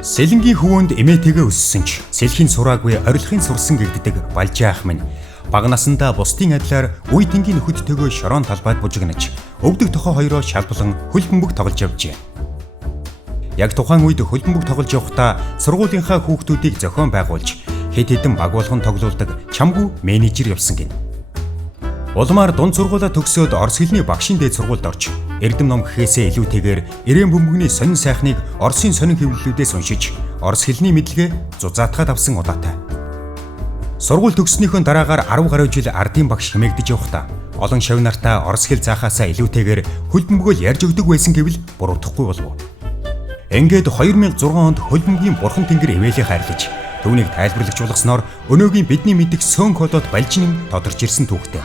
Сэлэнгийн хөвөөнд эмээтэйгээ өссөн ч сэлхийн сураагүй орилохын сурсан гэгддэг Балжин ах минь бага насандаа бусдын адилаар үе тэнгийн нөхөдтэйгөө шорон талбайд бужигнаж өвдөг тохоо хоёроо шалбалан хөлбөмбөг тоглож явжээ. Яг тухайн үед хөлбөмбөг тоглож явахдаа сургуулийнхаа хүүхдүүдийг зохион байгуулж хэд хэдэн баг болгон тоглоулдаг чамгүй менежер явсан гин. Улмаар дунд сургуулаа төгсөөд Орос хэлний багшийн дээд сургуульд орж эрдэм ном гэхээсээ илүүтэйгээр эрээн бөмбөгний сонин сайхныг Оросын сонин хэвлэлүүдээс уншиж Орос хэлний мэдлэгээ зузаатгаад авсан удаатай. Сургууль төгссөнийхөө дараагаар 10 гаруй жил ардын багш хэмээгдэж явахдаа олон шавь нартаа Орос хэл заахаасаа илүүтэйгээр хөлбөмбөгөөл ярьж өгдөг байсан гэвэл буруудахгүй болов. Ингээд 2006 онд хөлбөмбөгийн бурхан тэнгэр ивэлээ хайрлаж түүнийг тайлбарлагч болгосноор өнөөгийн бидний мэдих сөөн кодод Балжин тодорч ирсэн түүхтэй.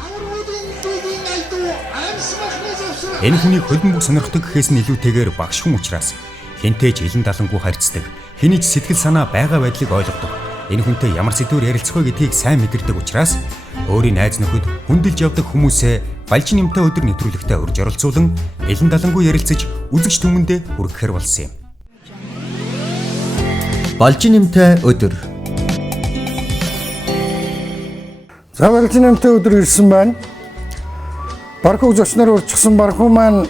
Энэ хүний хөлбөмбөг сонирхдаг гэхээс нь илүүтэйгээр багш хүн учраас хинтээж илэн далангүй харьцдаг, хэний ч сэтгэл санаа байгаа байдлыг ойлгодог. Энэ хүнтэй ямар сэдвээр ярилцах вэ гэдгийг сайн мэдэрдэг учраас өөрийн найз нөхөд хүндэлж явдаг хүмүүсээ Балжиннямтай өдөр нэвтрүүлэгтээ урьж оролцуулан илэн далангүй ярилцаж үзэгч түмэндээ хүргэхээр болсон юм. Балжиннямтай өдөр. За Балжиннямтай өдөр ирсэн байна. Бархуу зочноор урьдчилсан Бархуу маань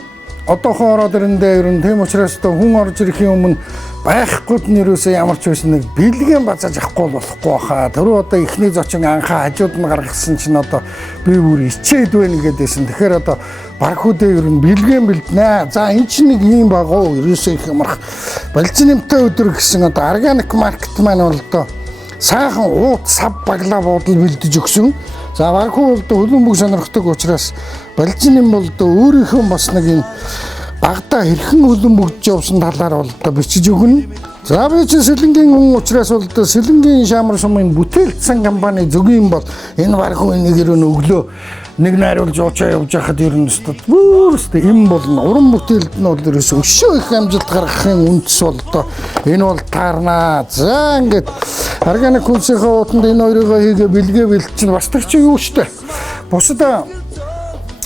одоохон ороод ирэндээ ер нь тийм учраас хүн орж ирэхийн өмнө байхгүйд нь ерөөсөө ямар ч байсан нэг бэлгэн базааж авахгүй болохгүй хаа. Тэрөө одоо ихний зочин анхаа хажууд нь гаргасан чинь одоо би бүр ичээд байна гэдээсэн. Тэгэхээр одоо Бархуудээ ер нь бэлгэн бэлднэ. За эн чинь нэг юм багуу ерөөсөө их ямарх Балжиннямтай өдөр гэсэн одоо органик маркет маань бол одоо сайхан уут сав баглаа буудал бэлдэж өгсөн. За Бархуу бол хөлбөмбөг сонирхдаг учраас Балжинням бол өөрийнхөө бас нэг юм багтаа хэрхэн хөлбөмбөгж явсан талаар бол бичиж өгнө. За би чи Сэлэнгийн хүн учраас бол Сэлэнгийн шамар сумын бүтээлцсэн компани зөвгийн бол энэ Бархуу энийг өглөө нэг найруулж уучаа явж байхад ер нь бүрстэ юм болно. Уран бүтээлд нь бол ерөөсөө өшөө их амжилт гаргахын үндэс бол энэ бол таарнаа. За ингээд органик хүнсийнхээ уутанд энэ хоёроо хийгээ бэлгээ бэлтчин бас тэр чи юу штэ. Бусад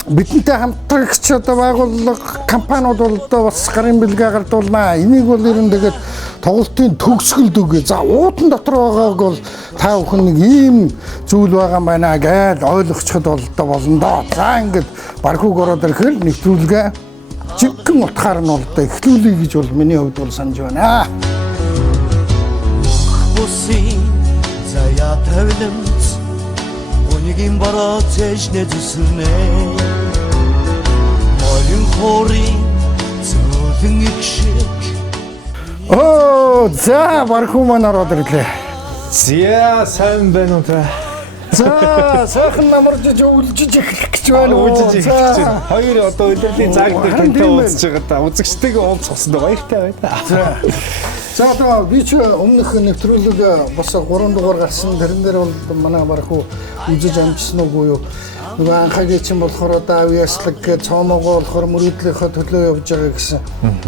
бидэнтэй хамтрагч одоо байгууллага компаниуд бол бас гарын бэлгээ гардуулнаа. Энийг бол ер нь тэгээд тоглолтын төгсгөлд үгүй. За уудан дотор байгааг бол та бүхэн нэг ийм зүйл байгаа юм байна гэж ойлгочиход болно доо. За ингээд Бархууг ороод ирэхээр нэвтрүүлгээ жиггэн утгаар нь бол эхлүүлэе гэж бол миний хувьд бол санаж байна. Бусын заяа тавилмц өнөгийн бараа цэжнэ зүснэ. Моин хорин зөвлөн ихшиг. За Бархуу маань ороод ирлээ. Зя сайн байна уу та? За сайхан намарж өвлжиж эхлэх гэж байна. Өвлжиж эхлэх чинь. Хоёр одоо өдрийн цаг дээр тэнтэй уулзж байгаа та. Үзэгчтэйгээ уулзсан баяртай байна. За одоо би ч өмнөх нэвтрүүлэг бас 3 дугаар гарсан. Тэрэн дээр бол манай Бархуу үзэж амжсан уу юу? Нөгөө анхаагийн чинь болохоор одоо авьяаслаг гэж цоомоогоо болохоор мөрөдлийнхөө төлөө явж байгаа гэсэн.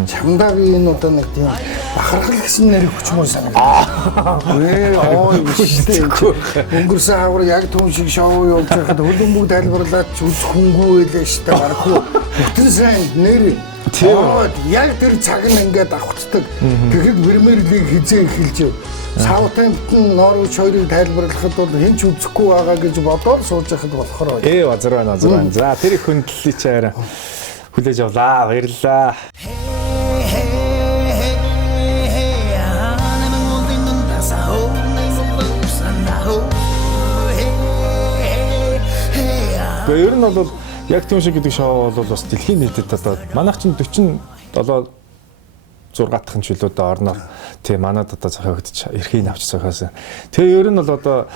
Чамдаа би энэ одоо нэг тийм бахархал гэсэн нэр хүчмөр санагдав. Өнгөрсөн хавар яг түн шиг шоу явуулж байхад хөлбөмбөг тайлбарлаад ч үз хөнгөө байлаа шүү дээ. Бархуу бүтэн сайн нэр яг тэр цаг нь ингээд авахцдаг. Тэгэхэд Премьер лиг хизээ эхэлж Саутгемптон Норвич хоёрыг тайлбарлахад бол хэн ч үзэхгүй байгаа гэж бодоод сууж байхад болохоор. Азар байна. За тэр их хөндлөлийг чи арай хүлээж авлаа. Баярлалаа. Ер нь бол яг тийм шиг гэдэг шоу бол бас дэлхийн нийтэд одоо манайх чинь 47 6 дахин чөлөөд орноор тийм манад одоо зохиогдож эрхийг авч зохиосон. Тэгээ ер нь бол одоо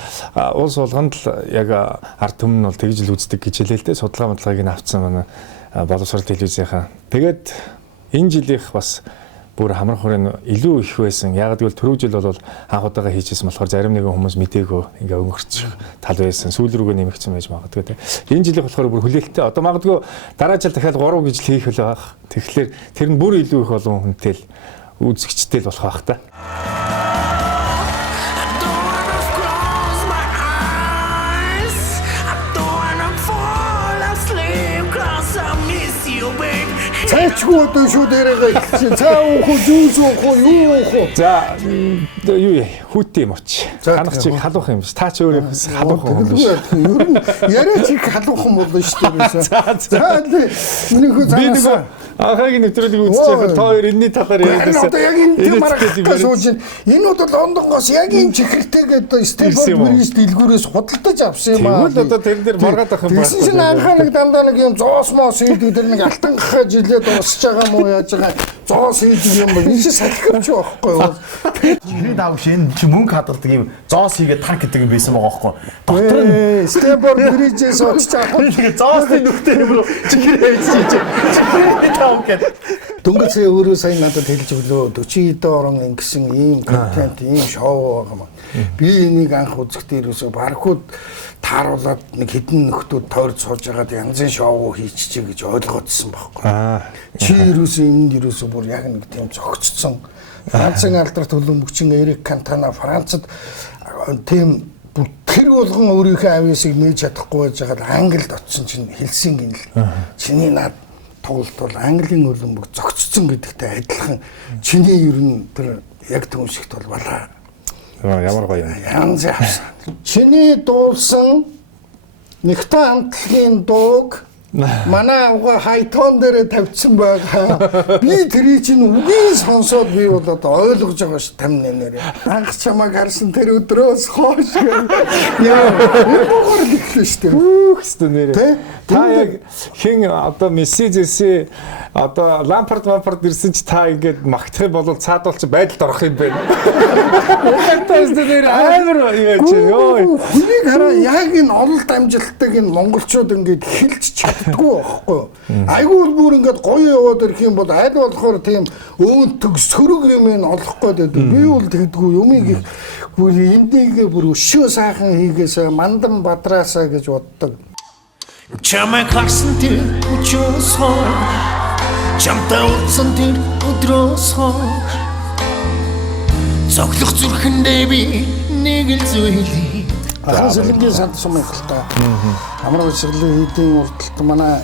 улс болгонд л яг ард түмэн нь бол тэгж л үздэг гэж хэлээ л дээ. Судалгаа бодлогыг нь авцсан манай боловсрол телевизийнхаа. Тэгээд энэ жилийнх бас бүр хамрах хүрээ илүү их байсан. Яг гэвэл түрүү жил бол анх удаага хийжсэн болохоор зарим нэгэн хүмүүс мдээгүй ингээ өнгөрчих тал байсан. Сүүл рүүгээ нэмэгдсэн байж магадгүй тийм. Энэ жилийнх болохоор бүр хүлээлттэй. Одоо магадгүй дараа жил дахиад 3 гэж л хийх хөл байх. Тэгэхээр тэр нь бүр илүү их олон хүнтэй л үзэгчтэй л болох байх та. Цайт хэлчихгүй одоо шүү дээрээ хэлчих. Цаа уух уу, жүүс уух уу, юу уух уу? За юу хүүтэй юм уч. Танах чиг халуух юм биш. Та ч өөрөө халуух юм биш. Ер нь яриа чиг халуух юм болно шүү дээ. За минийхүү цаанаас Ахагийн нэвтрүүлгийг үзэж байхад та хоёр энэний талаар яриадсан. Одоо яг энэ маргаас сууж энэ бол Лондонгоос яг энэ чихэртэйгээд Стефан Брис дэлгүүрээс худалдаж авсан юм аа. Тэгвэл одоо тэр дээр маргаад авах юм байна. Тэгсэн чинь анхаа нэг дандаа нэг юм зоос моос хийдэг тэр нэг алтан гахаа жилээд уусч байгаа мó яаж байгаа зоос хийдэг юм байна. Энэ чинь салхивч байхгүй юу? Чихрийн давш энэ чи мөнгө хадгалдаг юм зоос хийгээд танк гэдэг юм байсан байгаа байхгүй юу? Доктор нь Стефан Брисээс очиж байгаа. Зоосын нүхтэй юм руу чихрээ хийж. Дөнгөж сая өөрөө сайн надад хэлж өглөө 40 эд орон ингэсэн ийм контент ийм шоу байгаа юм. Би энийг анх үзэхдээ ерөөсө Бархууд тааруулаад нэг хідэн нөхдүүд тойрч сууж байгаад янзын шоу хийчихье гэж ойлгоодсон байхгүй. Чи ерөөсө энд ерөөсө бүр яг нэг тийм зөгцсөн. Францын алдарт хөлбөмбөгчин Эрик Кантана Францад тийм тэр болгон өөрийнхөө авьяасыг нээж чадахгүй байжгаад Англид очсон чинь хэлсэн гинэ л. Чиний над тоглолт бол Английн хөлбөмбөг зөгцсөн гэдэгтэй адилхан чиний ер нь тэр яг түн шигт бол балаа. Ямар гоё юм. Янз авсан. Чиний дуулсан нэгтэн хамтлагийн дууг манай уга хайтон дээр тавьчихсан байгаа. Би тэрий чинь үгийг сонсоод би бол одоо ойлгож байгаа ш 50 нэрээ. Анх чамайг харсан тэр өдрөөс хойш яа богор гэхлээ штэ. Хүүхстэй нэрээ. Та яг хин одоо мессежээс одоо лампард ирсэн чи та ингээд магтах юм бол цаадуулч байдалд орох юм байна. Угтаас дээр амар яа чи ёо. Хүнийг хараа яг энэ ололт амжилттайг энэ монголчууд ингээд хэлж чаддгүй байхгүй. Айгүй бүр ингээд гоё яваад ирэх юм бол аль болохоор тийм өөнтөг сөрөг юм ин олох гээд байдаг. Би бол тэгдэггүй юмыг их бүр эндийгээ бүр өшөө сайхан хийгээсэ мандан бадраасаа гэж боддог. Чамайг харсан тэр өчөөс чамтай уулзсан тэр өдрөөс цоглох зүрхэндээ би нэг л зүйлийг Ахын сэлэнгийн санд сум их л та. Амар уушрлын хийдийн урдталт манай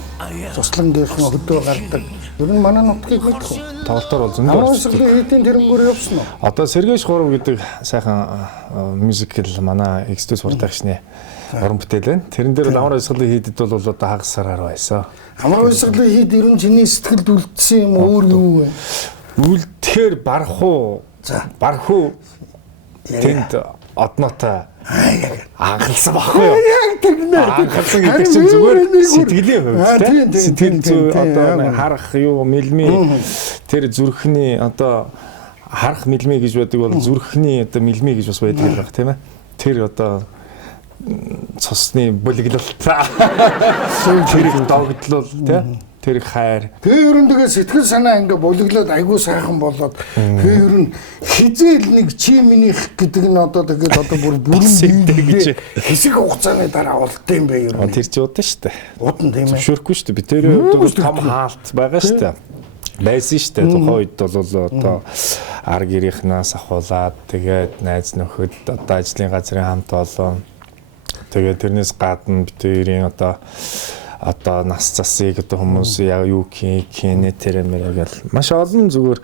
туслан гэрхэн хөдөө гардаг. Ер нь манай нутгийг мэдэх. Тоглолтоор бол зөндөө. Амар уушрлын хийдийн тэрнгүүр явсан уу? Одоо Сэргээж 3 гэдэг сайхан мюзикл манай Х-ТҮЦ продакшны уран бүтээл байна. Тэрэн дээр амар уушрлын хийдэд бол одоо хагасараар байсан. Амар уушрлын хийд ер нь чиний сэтгэлд үлдсэн юм өөр юу вэ? Үлдэхээр Бархуу. За Бархуу тэнд одноотой анхалсан байхгүй юу? Яг тэгнэ. Анхалсан гэдэг чинь зүгээр сэтгэлийн хувьд сэтгэл зүй одоо харах юу мэлми тэр зүрхний одоо харах мэлми гэж байдаг бол зүрхний одоо мэлми гэж бас байдаг юм байна тийм ээ. Тэр одоо цусны бүлэглэлт тэр догдлол тийм тэр хайр. Тэгээ ер нь тэгээ сэтгэл санаа ингээ булиглаад айгүй сайхан болоод тэгээ ер нь хизээл нэг чи минийх гэдэг нь одоо тэгээд одоо бүр бүрэн гэж хэсэг хугацааны дараа болт юм бэ ер нь. Тэр чи удаа шүү дээ. Удан тийм ээ. Зөвшөөрөхгүй шүү дээ. Би тэр том хаалт байгаа шүү дээ. Байсан шүү дээ. Тухайн үед бол одоо ар гэрийнхнаас ахуулаад тэгээд найз нөхөд одоо ажлын газрын хамт олон. Тэгээд тэрнээс гадна бид хоёрын одоо нас засыг одоо хүмүүс яг юу кинэ тэрэмэр гэл маш олон зүгээр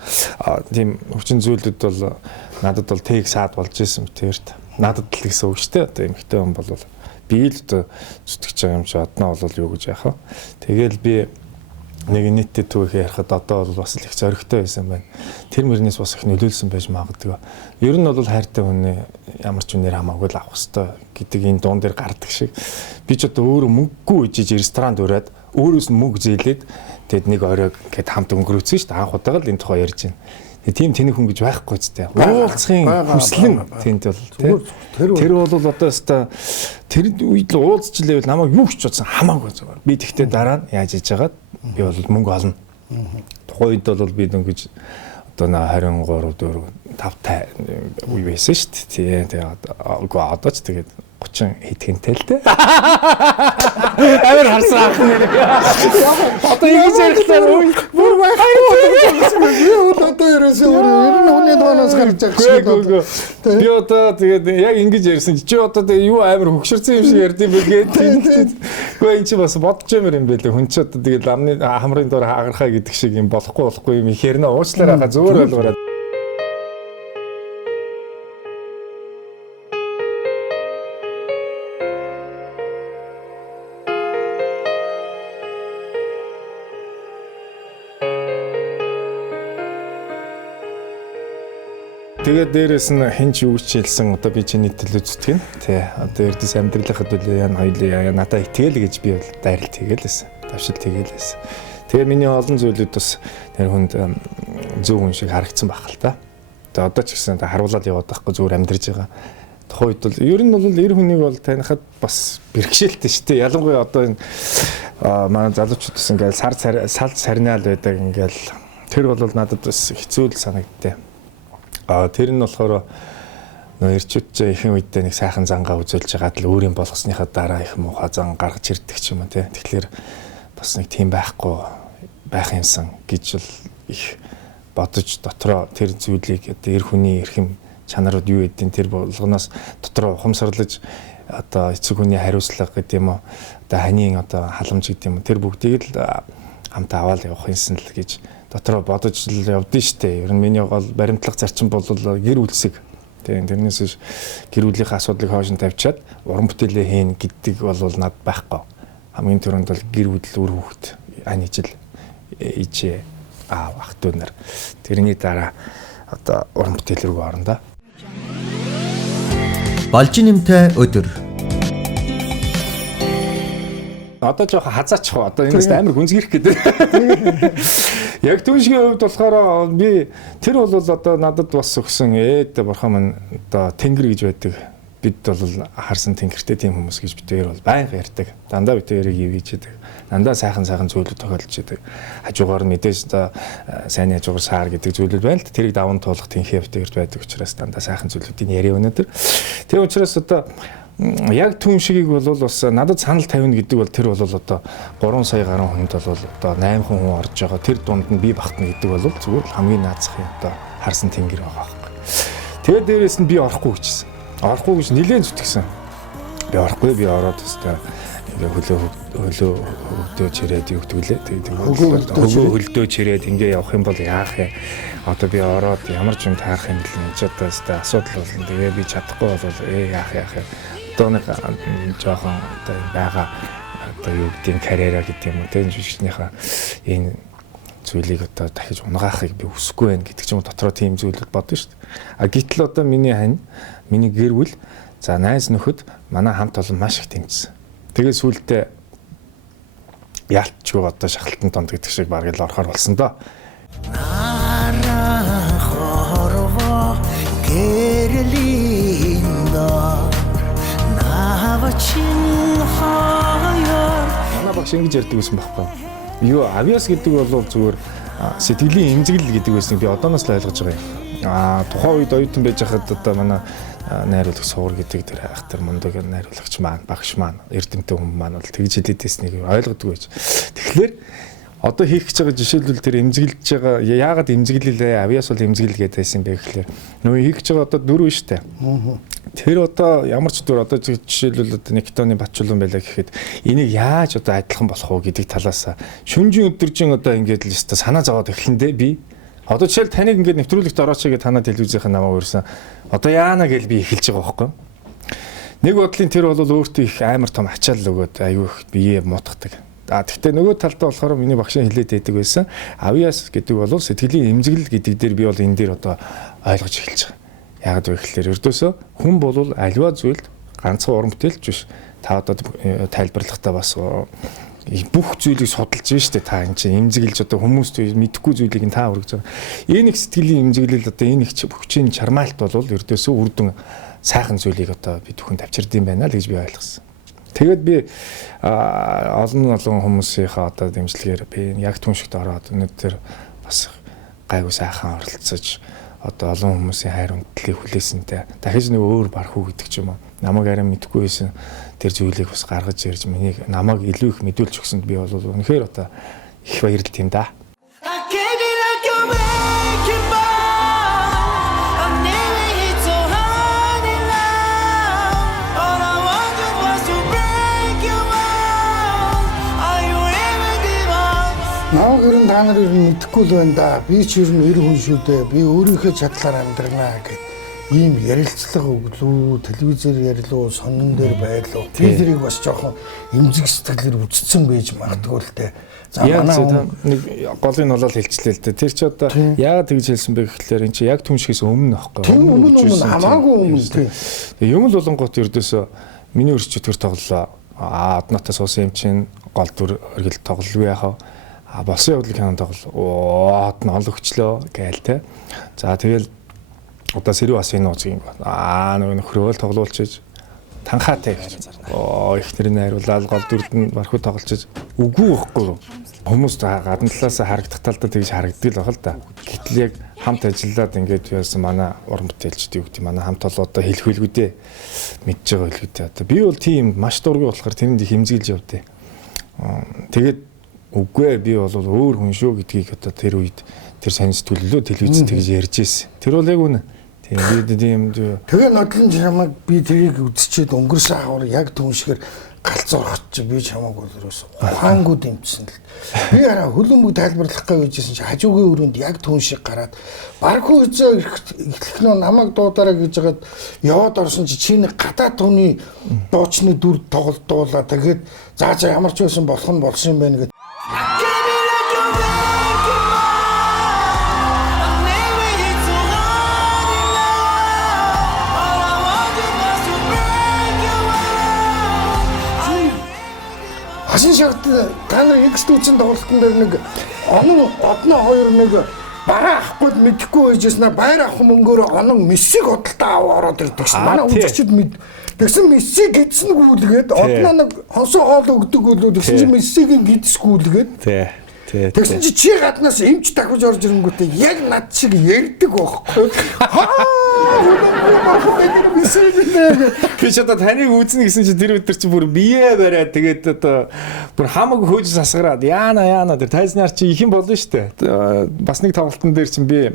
тийм хүчин зүйлүүд бол надад бол тэг саад болж исэн тэрт надад л гэсэн үг шүү дээ. Одоо эмхтэй хүн бол би л одоо зүтгэж байгаа юм чи одноо бол юу гэж яах вэ? Тэгэл би нэг нийтдээ түүхээ ярихад одоо бол бас л их зоригтой байсан байна. Тэр мөрнээс бас их нөлөөлсөн байж магадгүй. Ер нь бол хайртай хүний ямар ч үнээр хамаагүй л авах хэрэгтэй гэдэг энэ дуун дээр гардаг шиг. Би ч одоо өөрөө мөнгөгүй ижиж ресторанд ураад өөрөөс нь мөнгө зээлээд тэгэд нэг оройг гээд хамт өнгөрөөцсөн шүү дээ. Анх удаага л энэ тухай ярьж байна. Тийм тэнэг хүн гэж байхгүй ч дээ. Уулзахын хүслэн тэнд бол тэр бол одоо өстой тэр үед л уулзчихлээ бол намайг юу ч бодсон хамаагүй зүгээр. Би тэгтээ дараа нь яаж хийж байгаад би бол мөнгө олно. Тухайн үед бол би дөнгөж одоо 23 4 5 үе байсан шүү дээ. Тэгээ одоо ч тэгээд 30 хэдхэнтэй л дээ. Амар харсан ах нэр. Одоо ингэж ярихлаар бүр байхгүй. Би одоо ерөөсөө ер нь хүний тоноос гарч байгаа шиг. Би одоо тэгээд яг ингэж ярьсан чи одоо юу амар хөгшөрсөн юм шиг ярьд юм бэ гэдэг. Гэхдээ эн чи бас бодож юмэр юм байлээ. Хүн чи одоо тэгээд ламны хамрын доор хагархаа гэдэг шиг юм болохгүй юм ихэрнэ уучлаарай хаа зүгээр ойлгоорой. Тэгээд дээрээс нь хэн ч юу ч хэлсэн одоо би чиний төлөө зүтгэн. Тэ одоо эрдэс амьдралынхад үл яа хоёлаа надад итгэл гэж би бол дайралт хийгээлсэн. Давшил хийгээлсэн. Тэгээ миний олон зүйлүүд бас тэр хүнд зөв хүн шиг харагдсан байх л та. Тэгээ одоо ч гэсэн харуулаад яваад байхгүй зүгээр амьдарч байгаа. Тухайн үед бол ер нь бол эр хүнийг бол танихад бас бэрхшээлтэй шүү дээ. Ялангуяа одоо энэ манай залуучууд бас ингээл сал сарниал байдаг ингээл тэр бол надад бас хэцүү л санагдтыг. Тэр нь болохоор нөө ирчүүд ч ихэнх үедээ нэг сайхан зангаа үзүүлж байгаад л өөрийн болгосныхаа дараа их муухай зан гаргаж ирдэг ч юм уу тий. Тэгэхээр бас нэг тийм байхгүй байх юмсан гэж л их бодож дотроо тэр зүйлийг одоо эр хүний эрхэм чанарууд юу гэдгийг тэр болгоноос дотроо ухамсарлаж одоо эцэг хүний хариуцлага гэдэг юм уу одоо ханийн одоо халамж гэдэг юм уу тэр бүгдийг л хамтаа аваад явах юмсан л гэж дотроо бодож л явдсан штэ. Ер нь миний гол баримтлах зарчим бол гэр үлсэг. Тийм тэрнээс гэр бүлийнхээ асуудлыг хойш нь тавьчаад уран бүтээлээ хийн гэдэг бол над байхгүй. Хамгийн түрүүнд бол гэр бүл үр хүүхэд ань ижил ижээ аав ах дүү нар тэрний дараа одоо уран бүтээл рүү орно да. Балжиннямтай өдөр. Одоо жоохон хазаачих уу. Одоо энэс амар гүнзгийх гэдэг. Яг түүншгийн хувьд болохоор би тэр бол одоо надад бас өгсөн Т.Бархүү маань одоо тэнгэр гэж байдаг. Бид бол харсан тэнгэртэй тийм хүмүүс гэж бид хоёр бол байнга ярьдаг. Дандаа бид хоёрыг ивээждэг. Дандаа сайхан зүйлүүд тохиолдож идэг. Хажуугаар нь мэдээж одоо сайн хажуугаар саар гэдэг зүйлүүд байна л да. Тэрийг даван туулах тэнхээ бид хоёрт байдаг учраас дандаа сайхан зүйлүүдийн яриа өнөдөр. Тийм учраас одоо яг түн шигийг бол бас надад санал тавина гэдэг бол тэр бол одоо 3 сая гаруй хүнд бол одоо 8 хүн орж байгаа. Тэр дунд нь би багтна гэдэг бол зүгээр хамгийн наацхан одоо харсан тэнгэр байгаа байхгүй. Тэгээд дээрээс нь би орохгүй гэжсэн. Орохгүй гэж нилээн зүтгэсэн. Би орохгүй би ороод өстой ингээ хөлөө чирээд юу гэдгүүлээ. Тэгээд хөлдөө чирээд ингээ явах юм бол яах вэ? Одоо би ороод ямар ч юм таарах юм бэл энэ ч одоо өстой асуудал болно. Тэгээ би чадахгүй бол яах вэ? Одоо нэг жоохон одоо байгаа одоо юу гэдэг карьераа гэдэг юм уу тийм жүжигчнийхаа энэ зүйлийг одоо дахиж унгаахыг би хүсэхгүй байх гэдэг ч юм уу дотроо тийм зүйлүүд бодно шүү дээ. А гэтэл одоо миний хань миний гэр бүл за найз нөхөд манай хамт олон маш их тэмцсэн. Тэгээ сүултээ яалтчгүй одоо шахалтан донд гэдэг шиг бараг л орохоор болсон доо. Манай багш ингэж ярьдаг байсан байхгүй. Юу авьяас гэдэг бол зүгээр сэтгэлийн эмзэглэл гэдэг байсныг би одооноос л ойлгож байгаа юм. Тухайн үед оюутан байж хахад одоо манай найруулагч суур гэдэг тэр айхтар мундаг найруулагч маань багш маань эрдэмтэн хүмүүс маань бол тэгж хэлээдээснийг ойлгодог байж. Тэгэхээр одоо хийх гэж байгаа жишээлбэл тэр эмзэглэж байгаа яагаад эмзэглэлээ авьяас бол эмзэглэл гэдэг байсан бэ гэхлээр нөө хийх гэж байгаа одоо 4 шүү дээ. Тэр одоо ямар ч дүр одоо жишээлбэл одоо Никтоны Батчулан байлаа гэхэд энийг яаж одоо адилхан болох вэ гэдэг талаас шүнжийн өдөржин одоо ингээд л өстой санаа зовоод эхлэндээ би одоо жишээл таныг ингээд нэвтрүүлэгт орооч гэж танаа телевизийнхэн намайг өрсөн. Одоо яана гэж би эхэлж байгаа байхгүй. Нэг бодлын тэр бол өөртөө их амар том ачаал өгөөд аюу их бие муутгадаг. Гэхдээ нөгөө талдаа болохоор миний багшаа хэлээд байдаг байсан. Авьяас гэдэг бол сэтгэлийн эмзэглэл гэдэг дээр би бол энэ дээр одоо ойлгож эхэлж байгаа. Яг л гэхэлэр ердөөсөө хүн бол аливаа зүйлд ганцхан уран бүтээлч биш. Та одоо тайлбарлахдаа бас бүх зүйлийг судалж байна шүү дээ. Та энэ чинь эмзэглэж одоо хүмүүст мэдэхгүй зүйлийг нь та хүргэж байгаа. Энэ их сэтгэлийн эмзэглэл одоо энэ их хүчин чармаалт бол ердөөсөө үрдэн сайхан зүйлийг одоо бид бүхэн тавьчирдсан байна л гэж би ойлгосон. Тэгээд би олон хүмүүсийнхаа одоо дэмжлэгээр би яг түншигт ороод өнөөдөр бас гайгүй сайхан оролцож одоо олон хүмүүсийн хайр үндэтлийг хүлээсэнтэй дахиж нэг өөр бархуу гэдэг ч юм уу намайг арай мэдгүй байсан тэр зүйлийг бас гаргаж ирж намайг илүү их мэдүүлж өгсөнд би бол үнэхээр одоо их баярлалт юм да. та нар ер нь мэдэхгүй л байна да. Би ч ер нь эр хүн шүү дээ. Би өөрийнхөө чадлаар амьдрнаа гэх ийм ярилцлага өглөө, телевизээр ярилуу, сонин дээр байрлуу. Тэрийг бас жоохон эмзэг сэтгэлээр үзсэн байж магадгүй л дээ. За манай нэг голыг нь болол хэлчихлээ л дээ. Тэр чи одоо яагаад тэгж хэлсэн бэ гэхлээр эн чи яг түншгээс өмнө нөхгүй. Тийм өмнө хамаагүй өмнө тийм. Юм л болонгот ердөөсөө миний өрчөд төр тоглолоо. Одноотой суусан юм чинь гол дүр өргөл тоглолгүй яхаа. Болсон явдлыг хянан тоглол. Од нь ол өгчлөө гээл те. За тэгэл одоо сэрүү бас энэ нууцыг нэг нөхрөөл тоглуулчих танхаатай гэж. Ихнэр нь хайруулаад гол дүрд нь Бархүү тоглолцож үгүй байхгүй. Хүмүүс гадна талаас харагдах талдаа тэгж харагддаг л баг л да. Гэтэл яг хамт ажиллаад ингээд яасан манай уран бүтээлчд юу гэдэг манай хамт олоодоо хэлхүүлгүй дээ. Мэдж байгаа хэлгүй дээ. Одоо би бол тийм маш дургүй болохоор тэрэнд их хэмзгэлж явдээ. Тэгээд үгүй би бол өөр хүн шүү гэдгийг одоо тэр үед тэр сайн сэтгүүллөө телевиз тэгж ярьж ирсэн. Тэр бол яг үнэ. Тийм. Тэгээ нодлон чамайг би тэрийг үзчихэд өнгөрсөн хавар яг түншгээр галзуурхаж чи би чамайг өөрөөс ухаангууд юмчсан л. Би хараа хөлбөмбөг тайлбарлах гэжсэн чи хажуугийн өрөөнд яг түншиг гараад Бархүү эзээ эхлэх нь намайг дуудаараа гэж хагаад яваад орсон чи чиний гадаа түүний дуучны дүр тоглолтуулаа. Тэгээд за ямар ч байсан болох нь болсон юм байна гэд. Хашин шагт та нар Х-ТҮЦ-ийн тоглолтын дээр нэг одноо хоёр нэг бараа авахгүй мэдэхгүй байжснаа байр авах мөнгөөр онон мессиг худалдаа аваад ирдэг шин. Манай үзэгчид тэгсэн мессиг гидсэн гүйлгээд одноо нэг хонсоо хоол өгдөг үлээ тэгсэн чинь мессигийн гидсгүүлгээд. Тэгсэн чи гаднаас эмч дахиж орж ирэнгүүтээ яг над шиг ярддаг байхгүй. Би ч одоо таныг үзнэ гэсэн чи тэр өдөр чи бүр бие бариад тэгээд одоо бүр хамаг хөөж сасгараад яана тэр тайзнаар чи их юм болно штэ. Бас нэг тоглолтын дээр чинь би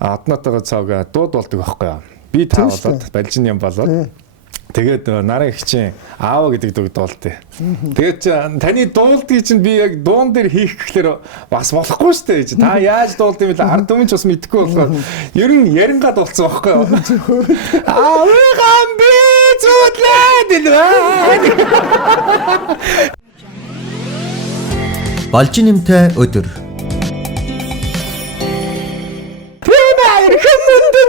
одноотойгоо цаага дууд болдог байхгүй юу. Би таа болоод Балжинням болоод тэгээд нараа их чинь аава гэдэг үг дуулдээ. Тэгээд таны дуулдгийг чинь би яг дуун дээр хийх гэхлээр бас болохгүй шүү дээ. Та яаж дуулд юм бэ? Ард түмэн ч бас мэдэхгүй болохоор ер нь ярингаа дуулсан байхгүй юу? Аавыган би зүтлээд илвээ. Балжиннямтай өдөр.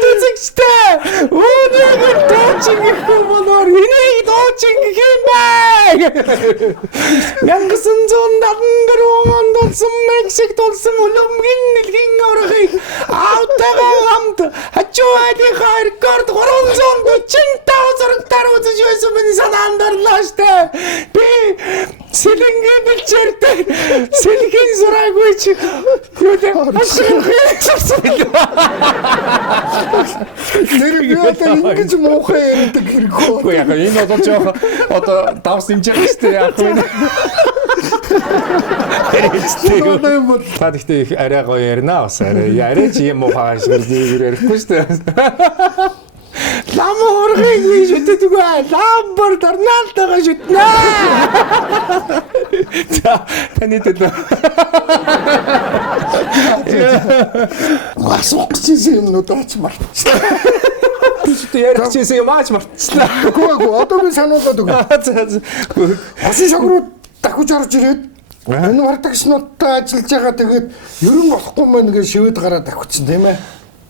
Үзэгчтэй өнөөдөр доочин гэх юм болоор энийг доочин гэх юм бай. 1974 онд болсон Мексик тулсан уламгийн нэлгийн орхыг аутагаа хамт хажуугийнхаа рекорд 345 зурагтаар үзэж байсан миний санаанд орлоо штэ. Би сэлэнгийн бэлчээртэй сэлгийн зураагүй чи хөөдөө Тэр ингэж муухай ярьдаг хэрэггүй. Үгүй яг энэ одоо жоох одоо давс хэмжээ гэжтэй яг вэ. Та гэхдээ их арай гоё ярина бас арай чи юм уу хааш ярихгүй шүү дээ. Лам хорхыг шүтдэг үгүй. Ламбар торналтайгаа шүтнэ. Таны тэдэ. Асуух гэсэн юмнууд аач мартчихлаа. Бид ярихчээсээ маач мартчихлаа. Үгүй одоо би сануулад өгөө. Хашин шагрууд дахиж орж ирээд энэ продакшнуудтай ажиллаж байгаа тэгээд ерөн болохгүй мэн гэж шивэд гараад авчихсан тийм ээ.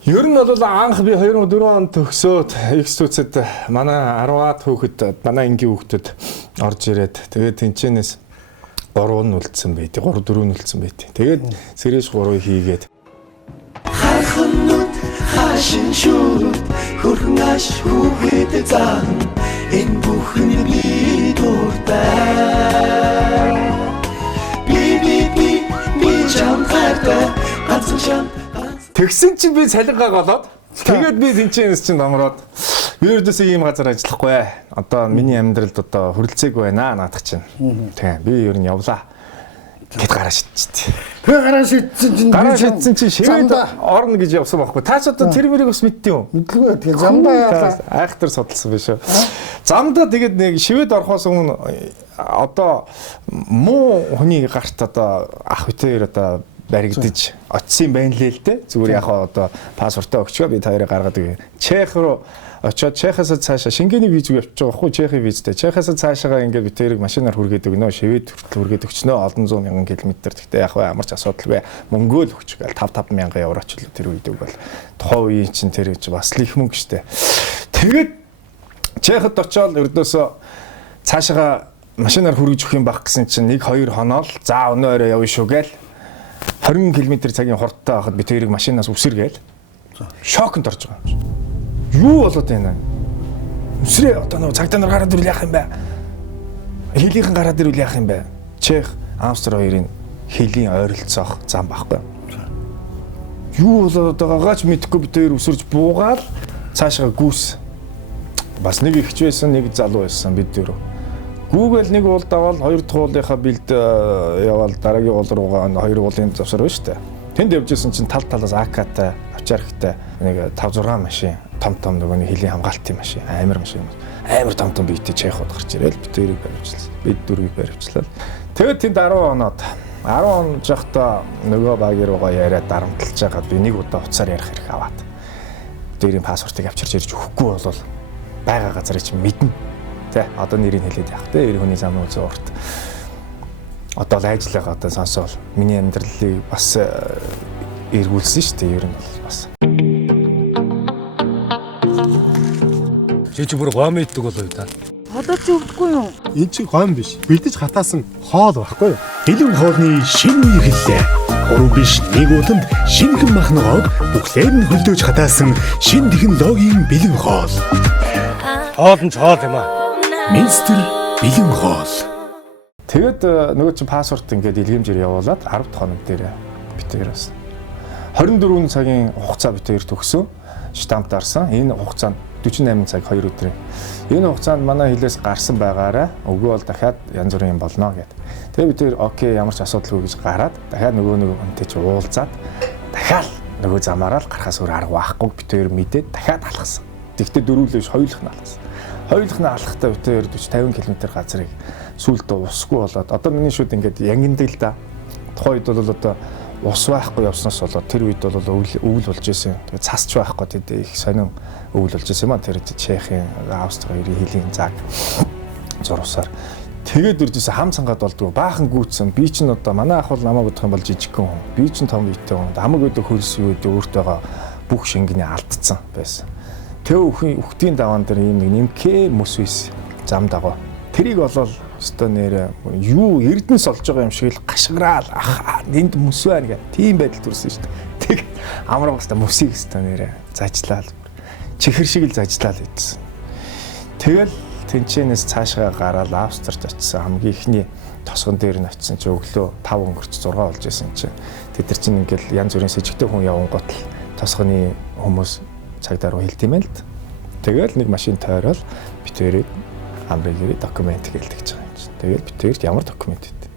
Ер нь бол анх би 2004 онд төгсөөд Х-ТҮЦэд манай 10-аад хүүхэд манай ангийн хүүхдэд орж ирээд тэгээд тэнчэнээс 3 нь үлдсэн байт. 3-4 нь үлдсэн байт. Тэгээд сэрэж 3 хийгээд Харахнууд хашин шууд хөрхөн аш хүүхэд зан энэ бүхэн би дуртай би чам хайртай ганцхан шам. Тэгсэн чинь би цалингаа голоод тэгээд би тэнчэнээс чинь номроод би ердөөсөө ийм газар ажиллахгүй. Одоо миний амьдралд одоо хүрэлцээг байна наадах чинь. Тийм би ер нь явлаа. Гэт гараа шидчихтээ. Тэгээ гараа шидсэн чинь шивэд орно гэж явсан байхгүй. Та ч одоо тэр мэрийг бас мэдтээ юу? мэдлгүй. Тэгээ замдаа яалаа. Айхтар судалсан биш үү? Замдаа тэгээд нэг шивэд орохоос өмнө одоо муу хүний гарт одоо ах үтээр одоо баригдаж очсон юм байна лээ л дээ. Зүгээр яг одоо паспортоо өгчгөө би хоёрыг гаргаад өгье. Чех руу очоод Чехаас цаашаа шингээний виз өгч байгаа байхгүй Чехийн визтэй. Чехаас цаашаага ингээд бид тэрийг машинаар хүргээд өгнө. Шивэд хүртэл хүргээд өгчнөө олон зуун мянган километр. Гэхдээ яг ямар ч асуудалгүй. Мөнгөө л өгч гээл 5 мянган евро ч л тэр үед өгвөл. Тухайн үеийн чинь тэр бас л их мөнгө штэ. Тэгээд Чехад очоод ердөөсөө цаашаага машинаар хүргэж өгөх юм байх гэсэн чинь 1-2 хоноо л за өнөө өрөө явна шүү гээл 20 км цагийн хурдтай байхад би тэрийг машинаас үсэргээл шоконд орж байгаа юм. Юу болоод байна? Үсрээ одоо нөгөө цагтаа нар гараад ирвэл яах юм бэ? Хилийн гараад ирвэл яах юм бэ? Чех, Австри хоёрын хилийн ойролцоох зам байхгүй. Юу болоод байгаагач мэдэхгүй би тэр үсэрж буугаад цаашаа гүйс. Бас нэг ихч байсан, нэг залуу байсан бид дөрөв. Google нэг уул давал хоёр дахь уулынхаа бэлд яваал дараагийн уул руугаа хоёр уулын завсар байна шүү дээ. Тэнд явжсэн чинь тал талаас АК-тай, авчаархтай нэг 5-6 машин, том нөгөө нэг хилийн хамгаалтын машин, амар машин. Амар том биетэй Чехууд гарч ирээл бид тэрийг баривчлаа. Бид дөрвийг баривчлаа. Тэгээд тэнд 10 хоноод 10 он жахта нөгөө багийн руугаа яриад дарамтлж байгаад би нэг удаа уцаар ярих хэрэг аваад. Дээрийн паспортыг авчирч ирж өгөхгүй бол байгаа газарыг чинь мэднэ. Тэ одоо нэрийг хэлээд явах тэ 90 хүний зам үзээ урт. Одоо л ажиллагаа одоо сонсоол миний амьдралыг бас эргүүлсэн шүү дээ ер нь бас. Чи бүр гом иддэг болоо та. Одоо ч өвдөхгүй юу? Энд чи гом биш. Бэлдэж хатаасан хоол байхгүй юу? Бэлэн хоолны шин үе хэллээ. 3 биш 1 удамд шинхэн махногоод бүхлээр нь хөлдөөж хатаасан шин технологийн бэлэн хоол. Хоол нь хоол юм аа. МУСТА бэлэн хоол. Тэгээд нөгөө чинь паспорт ингээд илгээмжээр явуулаад 10 дахь хоног дээр битээр бас 24 цагийн хугацаа битээр төгсөн штамп дарсан. Энэ хугацаанд 48 цаг 2 өдөр. Энэ хугацаанд манай хилээс гарсан байгаараа өгөө бол дахиад янз бүрийн юм болно гэд. Тэгээ бид тэр окей ямар ч асуудалгүй гэж гараад дахиад нөгөө нэг үнтэй чи уулзаад дахиад нөгөө замаараа л гарахаас өөр арга байхгүй бид тэр мэдээд дахиад алхсан. Тэгтээ дөрүүлж хоёулах нь алхсан. Хоёулах нь алхахтаа бид тэр 40-50 км газрыг сүултээ усгүй болоод одоо миний шууд ингээд янгиндаг л да. Тухайн үед бол одоо ус байхгүй явснаас болоод тэр үед бол өвөл болж исэн. Тэгээ цасч байхгүй тэд их сонин өвөл болж исэн юм а тэр Чехийн, Австри хоёрын хилийн заг зурусаар. Тэгээд үржсэн хам цангаад болдгоо баахан гүйцсэн. Би чинь одоо манай ах бол намайг бодох юм бол жижигхэн хүн. Би чинь том биетэй хүн. Хамаг өдөө хөрс юу өдөө өөртөөгөө бүх шингэний алдсан байсан. Тэг үхтийн даваан дээр ийм нэг нимкээ мөс үйс зам дагуу. Тэрийг болол өстой нэрэ юу эрдэнэс олж байгаа юм шиг л гашгараал ахаа энд мөс байна гэх тийм байдал төрсөн шүү дээ. Тэг амраа баста мөсийг өстой нэрэ зажлаа. Чихэр шиг л зажлаа л гэдсэн. Тэгэл тэнчэнээс цаашгаа гараад Австрид очисан хамгийн ихний тосгон дээр нь очисан чи өглөө 5 өнгөрч 6 болж исэн чи тэд нар чинь ингээл янз бүрийн сэжигтэй хүн явангууд л тосгоны хүмүүс цагдаа руу хэлдэм байл л. Тэгэл нэг машин тойрол битэрийг амрыг ирээ документ гэлдэг гэж байгаа юм чинь. Тэгэл битэрт ямар документ вэ?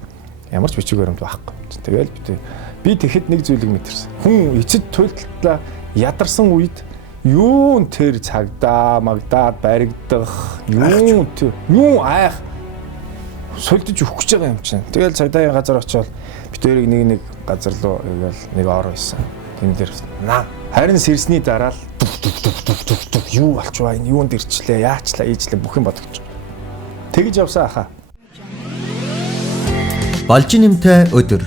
Ямар ч бичиг баримт байхгүй. Тэгэл би тэгэхэд нэг зүйлийг мэдэрсэн. Хүн эцэд туйлдлаа ядарсан үед юун тэр цагдаа магдаад баригдах юу айх сольдож өгөх гэж байгаа юм чинь. Тэгэл цагдаагийн газар очивол битэрийг нэг газар руу игээл нэг ор байсан. Тэн дээр харин сэрсний дараа л юу болчихваа энэ юунд ирчлээ яачлаа ийжлээ бүх юм бодогч. Тэгж явсан ахаа. Балжиннямтай өдөр.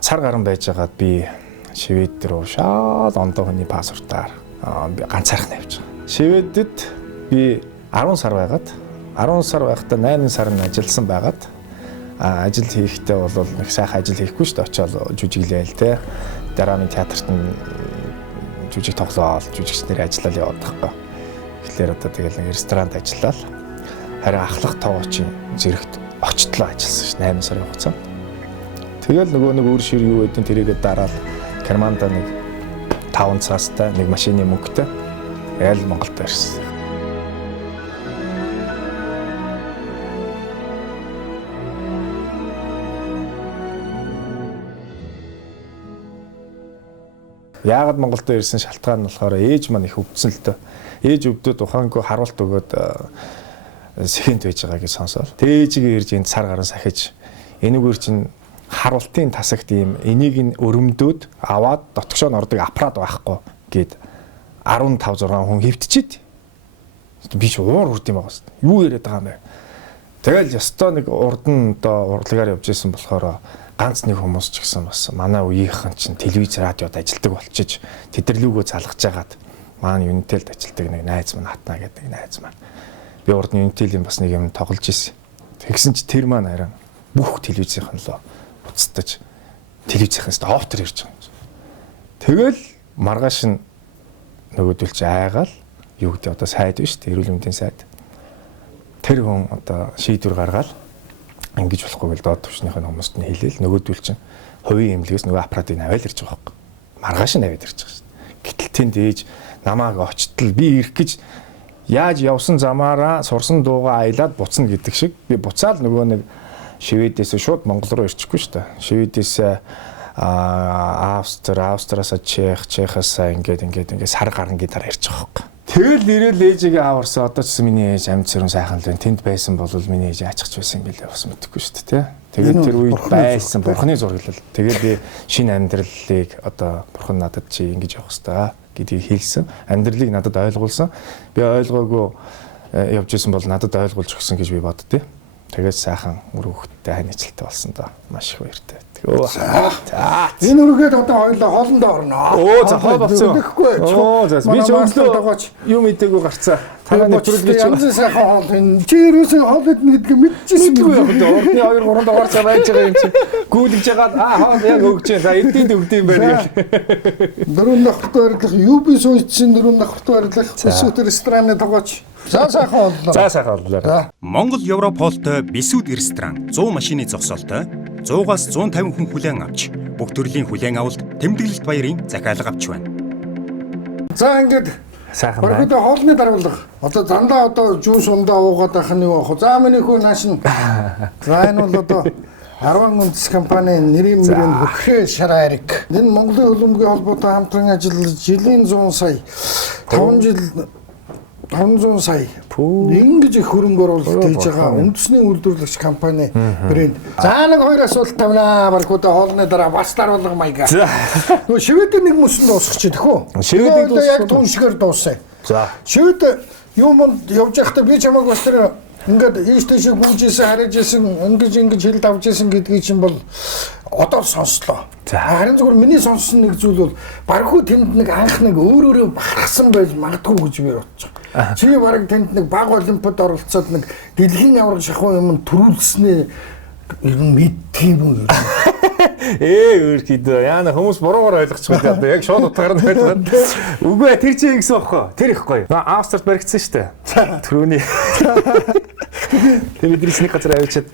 Цар гарan байжгаад би Швед руу шал ондоо хүний паспортаар ганцаархан явж байгаа. Шведэд би 10 сар байгаад 10 сар байхдаа 8 сар нь ажилласан байгаад ажил хийхдээ бол нэг сайхан ажил хийхгүй шүү дээ. Очоод жүжиглээл те. Дараагийн театрт нь жүжиг тоглоол, жүжигчнэр ажиллаад яваад байгаа. Тэгэхээр одоо тэгэл нэг ресторанд ажиллаад харин ахлах тоогоочийн зэрэгт очтлоо ажилласан ш 8 сарын хугацаанд. Тэгэл нөгөө нэг өөр шир юу байдэн тэрийгээ дараад Германда нэг 5 цагтай нэг машины мөнгөтэй ял Монголд ирсэн. Яагаад Монголд ирсэн шалтгаан нь болохоор ээж маань их өвдсөн л дөө. Ээж өвдөд ухаангүй харуулт өгөөд сэхэнд байж байгаа гэж сонсоод. Тэгээ ээжигээ ирж энэ цар гарan сахиж энэгээр чинь харуултын тасагт ийм энийг нь өрөмдөөд аваад дотгошоо ордог аппарат байхгүй гээд 15 6 хүн хөвтчихэд би ч уур үрд юм байгаа шүү. Юу яриад байгаа юм бэ? Тэгэл ёстой нэг урд нь одоо урлагаар явж исэн болохоор ганц нэг хүмүүс ч гэсэн бас манай үеийнхэн чинь телевиз радиод ажилладаг болчиж тэдэрлүүгөө залгаж жагаад маань Unitel-д ажилладаг нэг найз маань хатна гэдэг нэг найз маань. Би урд нь Unitel-ийн бас нэг юм тоглож исэн. Тэгсэн чи тэр маань харин бүх телевизийнхэн лөө буцтаж телевизийнхээс офтер ирж байгаа юм. Тэгэл маргааш нь нөгөөдөл чи айгаал юу гэдэг одоо сайд биш үү? Эрүүл мэндийн сайд. Тэр хүн одоо шийдвэр гаргаад ингэж болохгүй гэл доод түвшнийхээ хүмүүст нь хэлээл нөгөөдөл чинь хувийн эмнэлгээс нөгөө аппаратыг аваад ирж байгаа байхгүй. Маргааш нь аваад ирж байгаа шүү. Гэтэл тэнд ээж намааг очтол би ирэх гэж яаж явсан замаараа сурсан дуугаа аялаад буцна гэдэг шиг би буцаал нөгөө нэг Шведээс шууд Монгол руу ирчихгүй шүү дээ. Шведээс Австриас Чехаас ингээд сар гарна гэдээр ирж байгаа байхгүй. Тэгэл ирээл ээжигээ аварсан одоо ч миний ээж амьд сэрүүн сайхан л байна. Тэнд байсан бол миний ээж аачихч байсан юм билээ бас мэдэхгүй шүү дээ. Тэгээд тэр үед байсан бурхны зураглал. Тэгээд би шинэ амьдралыг одоо бурхан надад чи ингэж явах хэрэгтэй гэдгийг хэлсэн. Амьдралыг надад ойлгуулсан. Би ойлгоогүй явж исэн бол надад ойлгуулж өгсөн гэж би боддتي. Тэгээд сайхан үр хөвгттэй ханичлалтай болсон доо. Маш их баяртай. Энэ үргээд одоо хоёлоо хоолндоо орно. За хоол болсон. Би ч өглөө юу мэдээгүй гарцаа. Танаа нэвтрүүлгч янз сайхан хоол энэ. Чи ерөөсөө хоол идэх гэдгийг мэдчихсэн юм уу? Ордны 2 3 дугаар цаа байж байгаа юм чи. Гүйлгэж ягаад хоол яг өгч юм. За эдийн өгд юм байна гэх. Дөрөв давхарт барилах, UB суучин дөрөв давхарт барилах, Бисүүд рестораны тогооч. За сайхан хооллоо. За сайхан хооллоо. Монгол Европ хоолтой Бисүүд ресторан 100 машины зогсоолтой 100-аас 150 хүн хүлээн авч бүх төрлийн хүлээн авалт тэмдэглэлт баярын захиалга авч байна. За ингээд сайхан байна. Баргуудаа хоолны дарамлага. Одоо зандаа одоо жуус ундаа уугаад байх нь юу ах вэ? За миний хүү нааш нь. За энэ бол одоо 10 үндэс компани нэрийн мөрөнд хөхрөө шараарик. Энэ Монголын хөлбөмбөгийн холбоотой хамтран ажиллаж жилийн 100 сая 5 жил 500 сая ингэж их хөрөнгө оруулалт хийж байгаа үндэсний үйлдвэрлэгч компани брэнд. За нэг хоёр асуулт тавина Бархуудаа хоолны дараа бас даруулга маяга. Нөгөө Шведийн нэг мөсөн дуусчих тэхүү. Шведийг яг түншгээр дууссан. За Швед юмд явж байхдаа би чамайг бас тэр ингээд ийш тийш гүйжсэн харж исэн ингэж хэл давж исэн гэдгийг чинь бол одоо сонслоо. Харин зүгээр миний сонссон нэг зүйл бол Бархуу тэнд нэг анх нэг өөрөөрөө бахархсан байж магадгүй гэж би бодож байгаа. Чи бараг тэнд нэг баг олимпиад оролцоод нэг дэлхийн авраг шахуу юм төрүүлснээ ер нь мэдтiin үү? Өөрхийдөө яана хүмүүс буруугаар ойлгочихгүй одоо яг шууд утгаар нь ойлгоод. Үгүй тэр чинь ингэсэн бохоо. Тэр ихгүй. Австрид баригдсан шүү дээ. Түрүүний. Тэр бидний нэг газар авчиад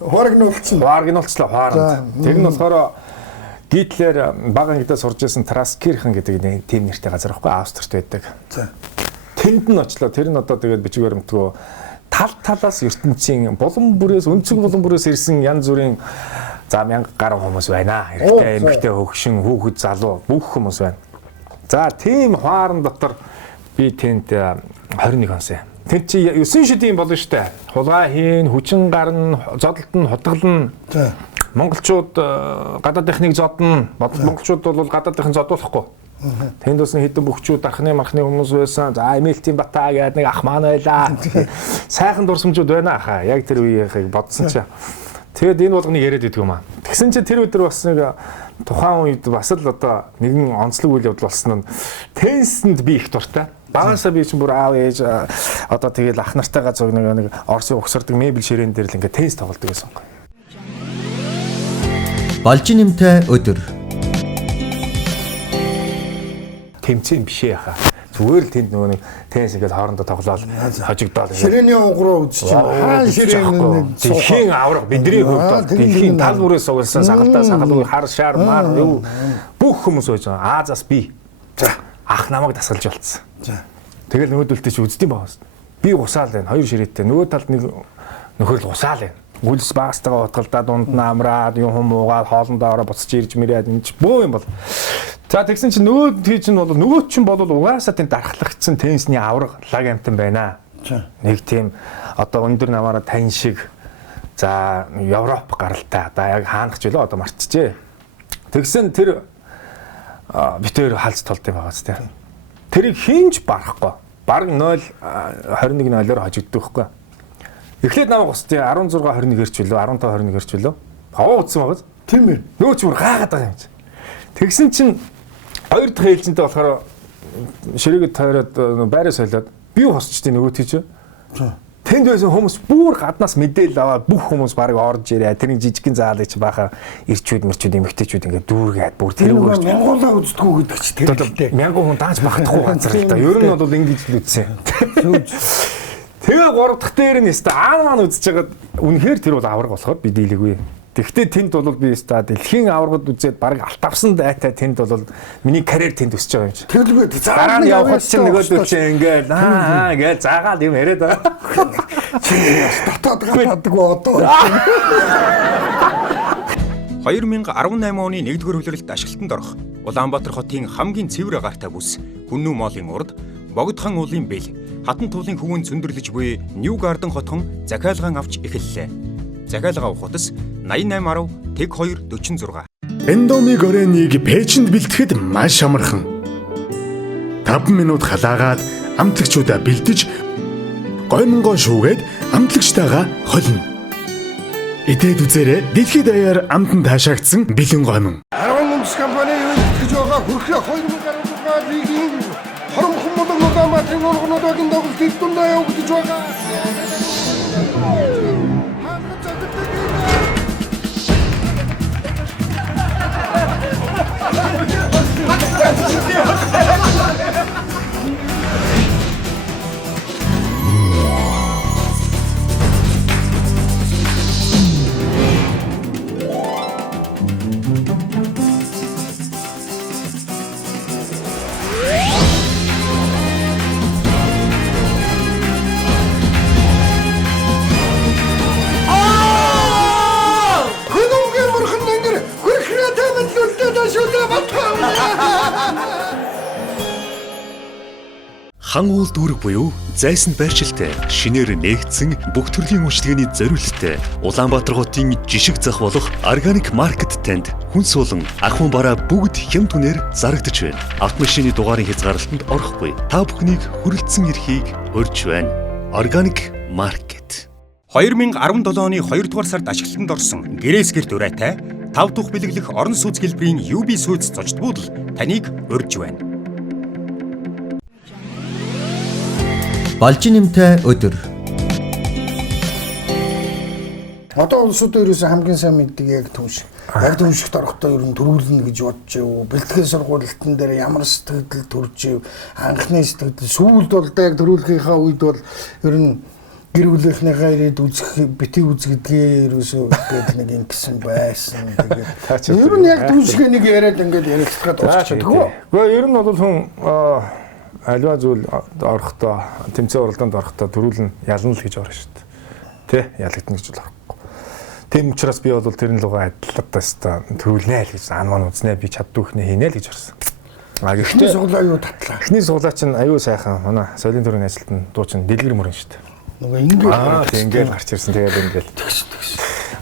Хуараг нь уулцлаа хооронд. Тэр нь болохоор Гитлер бага ангидаа сурж байсан Траскирхэн гэдэг нэг тим нэртэй газар ихгүй Австрид байдаг. Тэнд нь очлоо. Тэр нь одоо тэгээд бичиг баримтгүй тал талаас ертөнцийн булан бүрээс өнцөг булан бүрээс ирсэн янз бүрийн за 1000 гаруй хүмүүс байна. Эрэгтэй, эмэгтэй, хөгшин, хүүхэд, залуу бүх хүмүүс байна. За тийм хоорон дотор би тэнд 21 онсон. Тэнд чи 9 шидийн болно штэ. Хулгай хийн, хүчин гарна, зодолт нь хутгална. Монголчууд гадаадынхныг зодно. Монголчууд бол гадаадынхын зодуулахгүй. Тэнд усны хэдэн бөхчүүд архны мархны хүмүүс байсан. За эмээлтийн батаа гэдэг нэг ах маань байлаа. Сайхан дурсамжууд байна хаа. Яг тэр үеийг бодсон чи. Тэгэд энэ болгоныг яриад идэг юм аа. Тэгсэн чи тэр өдөр бас нэг тухайн үед бас л одоо нэгэн онцлог үйл явдал болсон нь тенсэнд би их дуртай. Багасаа би чинь бүр аав ээж одоо тэгэл ах нартайгаа зуг нэг Орсын угсардаг мебель ширээн дээр л ингээ тенс тоглодог байсан гоо. Балжиннямтай өдөр. Тэмцээн бишээ хаа. Зүгээр л тэнд нөгөө нэг тенс ингээд хоорондоо тоглоод хожигдоод ширээний унгруу үзчих юм. Хаан ширээн дэлхийн авраг бидний хувьд дэлхийн тал бүрээс сугалсан сагалтай сагалгүй хар шар мар юу бүх хүмүүс байж байгаа. Азаас би. За ах намайг дасгалж болцсон. За. Тэгэл нөгөөдөлтөө чи үздэм бааз. Би гусаал байна. Хоёр ширээтэй. Нөгөө талд нэг нөхөр л гусаал байна. Гүлс багстайгаа утгалдаа дунд нь амраад юм хумуугаад хоолндоо ороо буцаж ирж мэрээд энэ ч бөө юм бол. За тэгсэн чинь нөгөө чинь бол нөгөө чинь бол угаасаа тийм дархлагдсан тенсний авраг лаг амтан байна. Нэг тийм одоо өндөр намаараа тань шиг За Европ гаралтай. Одоо яг хаанах ч үлээ одоо мартчихжээ. Тэгсэн тэр битээр халз толд юм байгаа зү. Тэрийг хинж барахгүй. Бараг 0.21-0-оор хожигддог байхгүй. Эхлээд намайг устын 16-21 гэрч үлээ, 15-21 гэрч үлээ. Хаваа утсан байгаа. Тийм ээ. Нөө ч бүр гаагаад байгаа юм чи. Тэгсэн чинь хоёр дахь ээлжинтэй болохоор ширээгэд тойроод байраа солиод би хосчтой нөгөө тийч. Тэнд байсан хүмүүс бүр гаднаас мэдээлэл аваад бүх хүмүүс барыг орж ирээ. Тэрний жижигхэн заалыг чи баха ирчүүд эмэгтэйчүүд ингээд дүүргээд бүр тэрүүгээр Монголоо үздэггүй гэдэг чи тэр ихтэй. мянган хүн дааж багтахгүй газар л да. Ер нь бол ингэж л үзсэн. Тэгээ 3 дахь дээр нь өстө маань үзэж байгаад үнэхээр тэр бол авраг болохоор би дийлэггүй. Тэгвэл тэнд бол би өстө дэлхийн аврагд үзээд барыг алт авсан дайтай тэнд бол миний карьер тэнд өсөж байгаа юм чи. Тэгэлгүй дараа нь явхад чинь нөгөөдөл чинь ингээд гэж заагаад юм яриад байгаа. Чи дотоод гадаггүй одоо. 2018 оны 1-р хүлээлт ашиглалтанд орох Улаанбаатар хотын хамгийн цэвэр агаартай бүс Хүннүү моолын урд Богдхан уулын бэл хатан туулын хөвөн цөндөрлөж буй Нью Гарден хотхон захиалгаан авч эхэллээ. Захиалга авах утас 8810 тэг 246. Эндоми гореныг пэйжэнд бэлтгэхэд маш амархан. 5 минут халаагаад амтлагчуудаа бэлдэж гоймонгоо шүүгээд амтлагчтайгаа холно. Идээд үзээрэй дэлхийд даяар амтан таашаагдсан бэлэн гомон. 10 өмс компани юу гэж байгаа хөрхөө 2016 лигийн хоромхон болон Улаанбаатарын ургануудын тоглолт хэд дундаа явагдаж байгаа. Хан уул дүүрэг буюу зайсан байршилтай шинээр нээгдсэн бүх төрлийн үйлчлэгээний зориулттай Улаанбаатар хотын жишг зах болох органик маркет танд хүнс болон ахуйн бараа бүгд хямд хүнээр зарагдаж байна. Автомашины дугаарын хязгаарлалтанд орохгүй. Та бүхнийг хүрэлцэн эрхийг урьж байна. Органик маркет. 2017 оны 2 дугаар сард ашиглалтанд орсон гэрээс гэрт урайтай 5 дахь бэлэглэх орон сууц гэлбэрийн UB сүйц зочд буудал таныг урьж байна. Балжиннямтай өдөр. Одоо улсуудын ерөөсөө хамгийн сайн мэддэг яг түнш. Яг түншигт орохдоо ер нь төрүүлнэ гэж бодож ив. Бэлтгэл сургуулилтан дээр ямар сэтгэл төрж ив. Анхны сэтгэл сүүлд бол яг төрүүлгийнхаа үед бол ер нь гэр бүлийнхнийхээ ирээд үзэх бити үзгэдгээ ерөөсөө гээд нэг ингэсэн байсан. Тэгээд ер нь яг түншгээ нэг яриад ингээд ярилцгаад болчихдгоо. Гэхдээ ер нь бол хүн альва зүйл орохдоо тэмцээн уралдаанд орохдоо төрүүлнэ ялна л гэж орно шүү дээ. Тэ ялагдана гэж бол орохгүй. Тийм учраас би бол тэрний лугаа адилтаа өстой төрүүлнэ л гэж ан маань үзнэ би чаддгүйхнээ хийнэ л гэж орсон. Эхний суглаа юу татлаа. Эхний суглаа чинь аюу сайхан манай соёлын төрийн ажилтан дуучин дэлгэр мөрөн шүү дээ. Нөгөө ингээд гарч ирсэн тэгээд ингээд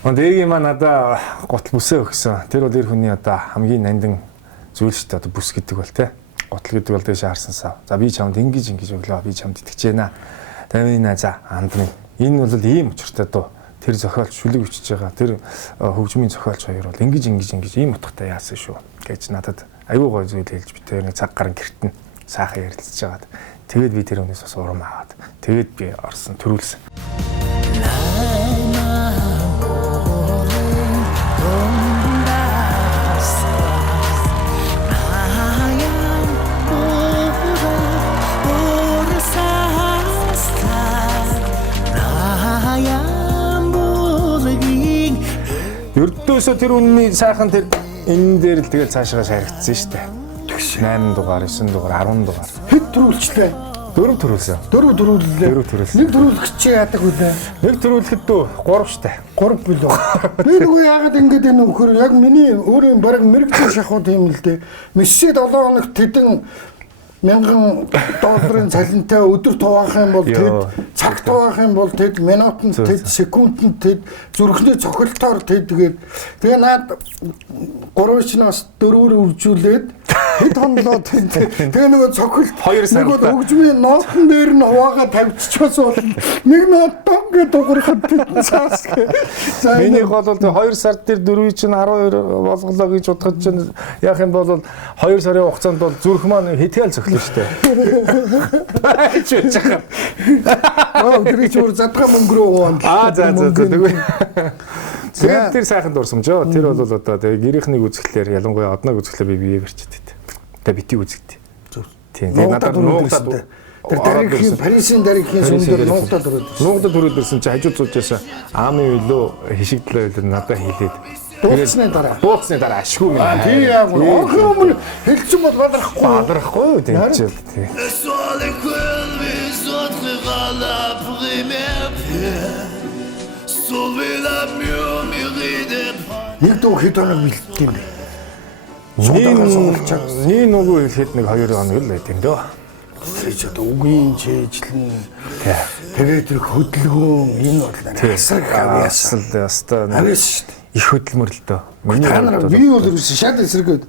Дэгийн маань надаа гутал бүсээ өгсөн. Тэр бол эр хүний одоо хамгийн нандин зүйл шүү дээ. Одоо бүс гэдэг бол тэ. Гутал гэдэг бол дэше харсан сав. За би чамд ингэж өглөө би чамд итгэж байна. Тамина за андны. Энэ бол ийм учиртай дуу. Тэр зохиолч шүлэг өчөж байгаа. Тэр хөгжмийн зохиолч хоёр бол ингэж ийм утгатай яасан шүү гэж надад аюу гой зүйл хэлж би тэр нэг цаг гарan гэртэн сайхан ярилцж байгаад. Тэгээд би тэр хүнээс бас урам аваад. Тэгээд би орсон төрүүлсэн. Ердөөсөө тэр үнний сайхан тэр энэ дээр л тэгээд цаашаа шаригдсан шүү дээ. 8 дугаар, 9 дугаар, 10 дугаар. хэд төрүүлчлээ? 4 төрүүлсэн. 4 төрүүллээ. 4 төрүүлсэн. Нэг төрүүлэх чи яадаг үлээ? Нэг төрүүлэхэд дөө 3 штэ. 3 билүү. Би нөгөө яагаад ингэж энэ нөхөр яг миний өөрийн бараг мэрэгчийн шахуу тийм л дээ. Мессед 7 хоногт тэдэн $1000 цалинтай өдөр туваах юм бол тэд цаг туваах юм бол тэд минутанд тэд секундэд тэд зүрхний цохилтоор тэд тэгээ наад 3-ноос 4-өр үржүүлээд хэд хонлоо тэгээ нөгөө цохилт 2 сар хөгжмийн ноотон дээр нь хуваагаа тавьчихвас бол нэг ноотон гэдэг дуурахад тэд цаас. Миний бол 2 сар дээр 4 чинь 12 болголоо гэж бодоход чинь яах юм бол 2 сарын хугацаанд бол зүрх маань хэдгээл цохилно шүү дээ. Тэр ч өөр задгаа мөнгө рүү гоон. За тэгээд тэр сайхан дурсамжоо. Тэр бол одоо тэгээд гэрийнхнийг үзэхлээр ялангуяа одног үзэхлээр би бие барьчихэд. Тэгээд бити үзэгдээ. Тийм. Тэгээд надад нуугдаад тэр дарихийн Парисын дарихийн сүмдэр нуугдаад өрөөд. Нуугдаад өрөөд ирсэн чи хажууд суужсэн аамын өөлөө хишигдлээ өөлөө надад хийлээд. Дууцны дараа ашгүй юм. Тийм яг өмнө хэлсэн бол бадрахгүй юу тийм ч. Нэг дуу хэд хоног бэлддэг юм бэ? Нэг нөгөө хэлэхэд нэг 2 хоног л байт юм дөө. Тэгэж одоо үгийн чэйжлэн тэгээд тэр хөдөлгөөн энэ бол асар авьяаслаг ястаа авьяас шүү дээ. Их хөдөлмөр л дөө. Би бол ерөөсөө шат эсрэгэд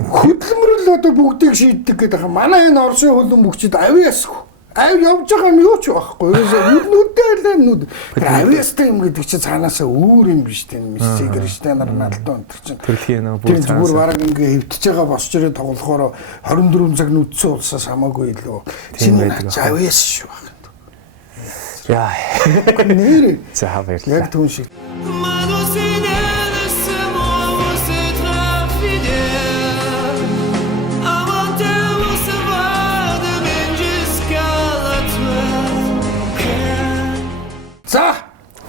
хөдөлмөр л одоо бүгдийг шийддэг гэдэг хаа. Манай энэ Оросын хөлөн бүгчид авьяасгүй. Авь явж байгаа юм юу ч байхгүй. Ерөөсөө нүдээ л авьяастай юм гэдэг чинь цаанаасаа өөр юм биш тийм мисэгэрчтэй нар налдаа өнтер чинь. Төрөлхийн нөө бүр зүгээр бараг ингээ хөвтөж байгаа босч ирээ тоглохоор 24 цаг нүдсэн улсаас хамаагүй илүү. Чиний авьяас шүү байна. Яа. Нэр. За баярлалаа. Яг түн шиг.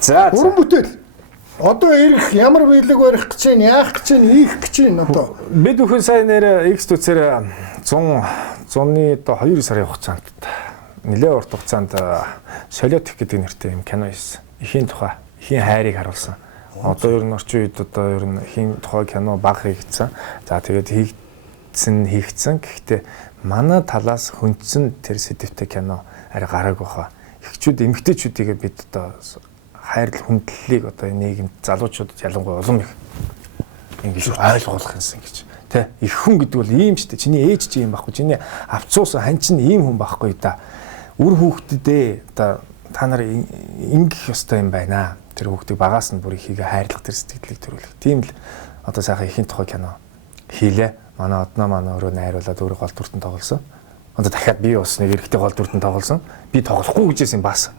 За. Уран бүтээл. Одоо ирэх ямар биелэг барих гэж байна, яах гэж байна, хийх гэж байна одоо. Бид бүхэн сайн нэр Х-ТҮЦээр 100-ны одоо 2 сарын хугацаанд нэлээд урт хугацаанд солиотик гэдэг нэртэй юм кино хийсэн. Эхийн тухай, эхийн хайрыг харуулсан. Одоо ер нь орчин үед одоо ер нь эхийн тухай кино баг хийгдсэн. За тэгээд хийгдсэн. Гэхдээ манай талаас хүндсэн тэр сэдвтэй кино арай гараагүй хаа. Эхчүүд, эмэгтэйчүүдийг бид одоо хайрлал хүндлэлийг одоо нийгэмд залуучуудад ялангуяа улам их ингэж ойлгуулах юмсан гэж. Тэ их хүн гэдэг бол ийм ч тэ чиний ээж чи ийм байхгүй, чиний авцуус хан чинь ийм хүн байхгүй да. Үр хүүхдүүдээ одоо та нар ингэх ёстой юм байна. Тэр хүүхдийг багаас нь бүр ихийг хайрлах тэр сэтгэлийг төрүүлэх. Тийм л одоо сайхан ихийн тухай кино хийлээ. Манай одноо манай өөрөө найруулад өөрөө гол дүртэн тоглосон. Одоо дахиад би бас нэг эрэгтэй гол дүртэн тоглосон. Би тоглохгүй гэжсэн бас.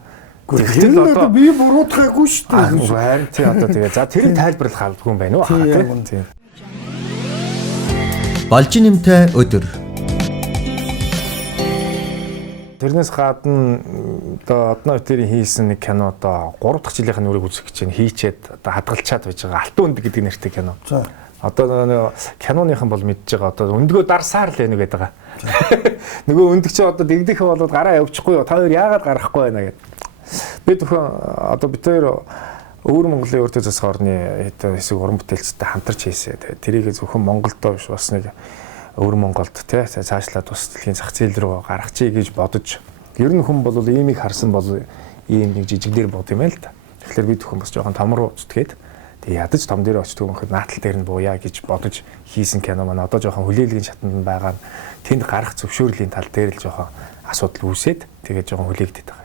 Гэхдээ одоо би буруутгаагүй шүү дээ. Харин тий одоо тэгээ за тэрийг тайлбарлах албагүй юм байна уу хаа тий. Балжиннямтай өдөр. Тэрнээс гадна одоо одноо өдрийн хийсэн нэг кино одоо 3 дахь жилийнхэн үрийг үзэх гэж хийчээд одоо хадгалчаад байж байгаа Алтан өндөг гэдэг нэртэй кино. За. Одоо киноныхан бол мэдж байгаа одоо өндгөө дарсаар л байна гэдэг. Нөгөө өндөг чи одоо дэгдэхэ болоод гараа явчихгүй юу? Та хоёр яагаад гарахгүй байна гэдэг. Бид бүхэн одоо бид хоёр өвөр Монголын өөртөө засах орны хэсэг уран бүтээлчтэй хамтарч хийсэн. Тэрийг зөвхөн Монголдоо биш бас нэг өвөр Монголд тий цаашлаад бас дэлхийн зах зээл рүү гаргачихъя гэж бодож. Ер нь хүн бол иймийг харсан бол ийм нэг жижигдэр бод юм л да. Тэгэхээр бид бүхэн бас жоохон том руу зүтгээд тэгээ ядаж том дээр очдөг юм хэд наатал дээр нь бууя гэж бодож хийсэн кино маань одоо жоохон хүлээлгийн шатанд нь байгаа. Тэнд гарах зөвшөөрлийн тал дээр л жоохон асуудал үүсээд тэгээд жоохон хүлээгдээд байгаа.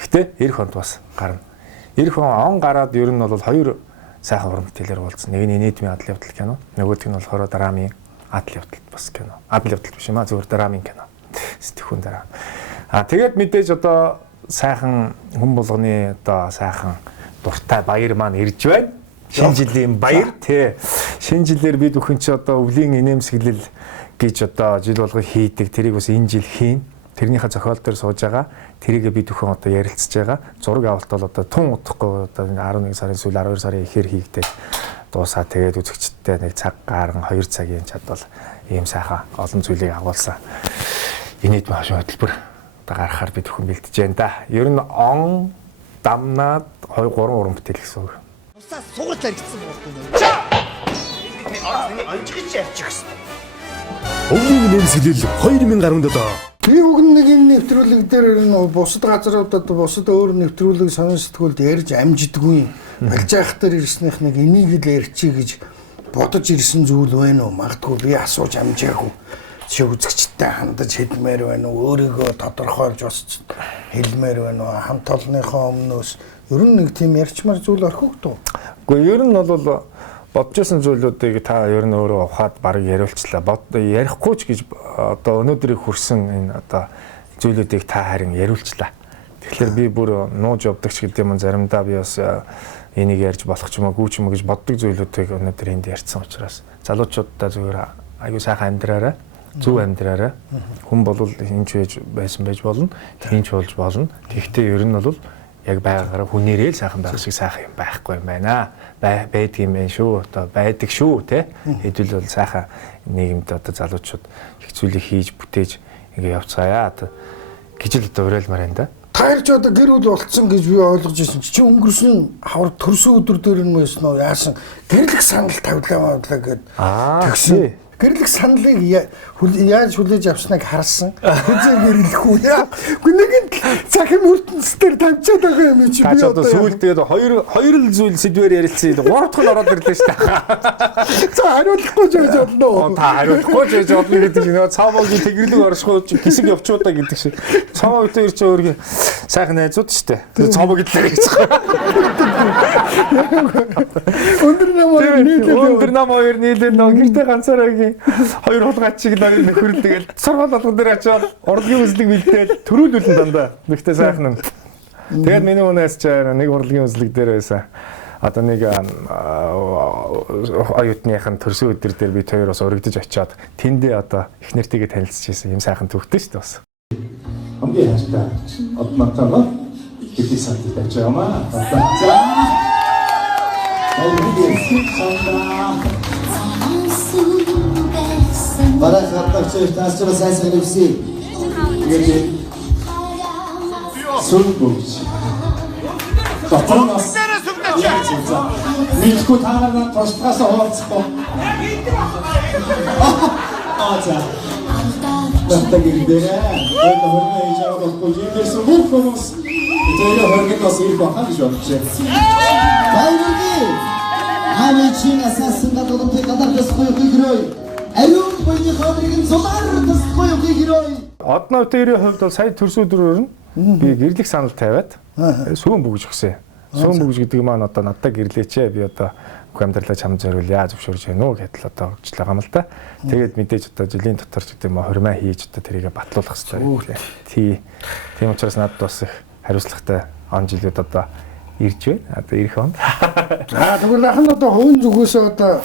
Гэтэ эх хонд бас гарна. Эх он гараад ер нь бол 2 сайхан уран бүтээлээр уулзсан. Нэг нь нийтмийн адал явдал кино, нөгөөх нь болохоор драмын адал явдал бас кино. Адал явдал биш юм а зөвхөн драмын кино. Сэтгүүн дараа. Тэгээд мэдээж одоо сайхан хүн болгоны одоо сайхан дуртай баяр маань ирж байна. Шинэ жилийн баяр тий. Шинэ жилээр бид бүхэн чи одоо өвлийн инээмсэглэл гэж одоо жил болго хийдэг. Тэрийг бас энэ жил хийн. Тэрнийхээ зохиол дээр сууж байгаа. Тэрийг бид бүхэн одоо ярилцж байгаа. Зураг авалт бол одоо тун удахгүй одоо 11 сарын сүүл 12 сарын ихээр хийгдээд дуусаа тэгээд үзэгчдтэй нэг цаг гарan 2 цагийн чадвал ийм сайхан олон зүйлийг агуулсан. Инээд маш хөтөлбөр одоо гаргахаар бид бүхэн бэлдэж байна да. Ер нь он дамнаад 2 3 уран бүтээл гэсэн үг. Усаа сугалт аригдсан болохгүй. За. Онцгой явчих гэсэн. Өвлийн нэмсгэлэл 2017. Би уг нэг энэ нэвтрүүлэг дээр бусад газруудад бусад өөр нэвтрүүлэг сонин сэтгүүлд ярьж амждаггүй болж явах дээр ирснийх нэг энийг л ярьчих гэж бодож ирсэн зүйл байна уу? Магадгүй би асууж амжаагүй. Чи үзэгчтэй хандаж хэлмээр байна уу? Өөрийгөө тодорхойлж бас хэлмээр байна уу? Хамт олонныхоо өмнөөс ер нь нэг тийм ярьчмаар зүйл орхив дөө. Гэхдээ ер нь бол бодчихсон зүйлүүдийг та ер нь өөрөө ухаад баг яриулчлаа. Ярихгүй ч гэж одоо өнөөдрийг хүрсэн энэ одоо зүйлүүдийг та харин яриулчлаа. Тэгэхээр би бүр нууж явдаг ч гэдэг юм заримдаа би бас энийг ярьж болох ч юм уу гүүч юм гэж боддог зүйлүүдийг өнөөдөр энд ярьсан учраас залуучуудаа зүгээр аюу сайхан амьдраарай, зөв амьдраарай. Хүн бол энэч байж байсан байж болно, хинч болж болно. Тэгвэл ер нь бол яг байгаараа хүнээрээ л сайхан байх шиг сайхан юм байхгүй юм байна. Байдаг юм байна шүү. Одоо байдаг шүү, тэ. Хэдүүл бол сайхан нийгэмд одоо залуучууд их зүйлийг хийж бүтээж ингэ явцгаая. Одоо гэж л одоо уриалмаар байна да. Таарч одоо гэр бүл болцсон гэж би ойлгож байсан чи өнгөрсөн хавар төрсөн өдөр дээр нь байсан уу яасан гэрлэх санал тавилаа гэд тэгсэн. Гэрлэх саналыг яаж хүлээж авсныг харсан. Хүзээ гэрлэх үү яа. Гүнэг цахим ертөнцийн тавьчаад байгаа юм чи би одоо сүүлд тэгээд хоёр л зүйл сэдвээр ярилцсан. Гурав дахь нь ороод ирлээ шүү дээ. За хариулахгүй ч байж болно. Та хариулахгүй ч байж болно гэдэг чинь нөгөө цаавгийн тэгэрлэг оршихуйч хэсэг явчуудаа гэдэг шиг. Цаав өдөр чи өөргөө сайхан найзууд шүү дээ. Цаавг идлээ гэж. Өндөр нам хоёр нийлээ нөгөө гэртээ ганцаараа хоёр хулгайч шиг нарийн нөхөрл тэгэл сургууль болгон дээр очиод урлагийн үзлэг бэлдээл төрүүлүүлэн дандаа. Нэгтэй сайхан юм. Тэгээд миний өнөөс ч нэг урлагийн үзлэг дээр байсан. Одоо нэг оюутныхын төрсөн өдөр дээр бид хоёр бас урагдж очиод тэндээ одоо их нэртэйгээ танилцчихсан юм сайхан төвхтэй шүү дээ бас. Хамгийн хайртай однотойгоо хэдий санд байж байгаамаа. За. Бараг хатагч таасчаа сайсан гэвси. Тэгээд сүргүүч. Батонос. Мэдгүй таараа тусгаас хооцохгүй. За. Батагирдээ. Энэ хөрмөө ижааг болгож ирсэн бүх хүмүүс тэр хөргөд бас ирэх байх гэж бодчихсон. Баярлалаа. Амичин асасан гадуур гадарс гоё гэрой. Аюун бойны ходрын сумаар тасгүй гэрой. Одноо тэрийн хувьд бол сая төрсөн өдрөөр нь би гэрлэх санал тавиад сүүн бүгж өгсөн. Сүүн бүгж гэдэг маань одоо надад гэрлээчээ би одоо амьдралаа чам зориулъя зөвшөөрж байна уу гэдэл одоо өгч байгаа юм л да. Тэгээд мэдээж одоо жилийн дотор ч гэдэг юм хормоо хийж одоо тэрийгэ батлуулах хэрэгтэй. Тийм учраас надад бас их хариуцлагатай он жилүүд одоо ирж байна. Одоо ирэх онд. За тэгвэл ахын одоо хувийн зүгөөсөө одоо